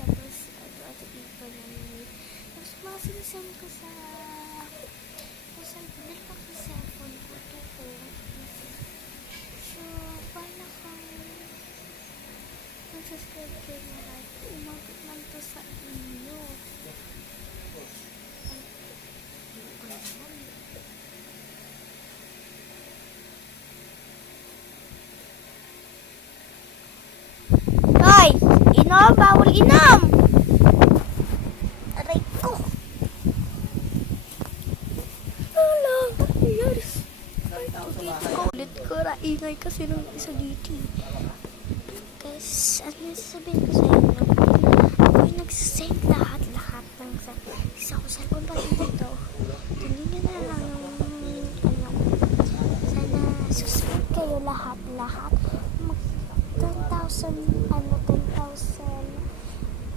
tapos ito dito namin. Tapos mga sinisend ko sa bilik ako sa cellphone ko to ko. So, paano kang mag-subscribe kayo na lahat? Umabot lang to sa inyo. Ay, hindi ko naman. Hoy! Inom! Bawal inom! Aray ko! Hala! Yes! Ulit ko ingay kasi nung isa dito. Guys, ano yung sasabihin ko sa inyo? Ako yung nagsasend lahat ng isa ko cellphone pa dito. Tunin nyo na lang yung sana subscribe kayo lahat. Mag 10,000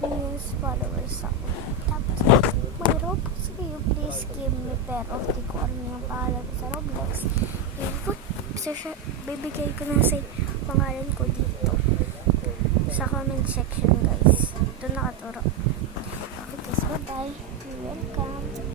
millions followers ako. Tapos, may Roblox kayo, please give me, pero hindi ko alam yung pangalan ko sa Roblox. Bibigay ko na sa pangalan ko dito sa comment section, guys. Ito nakaturo. Okay guys, bye bye. Welcome.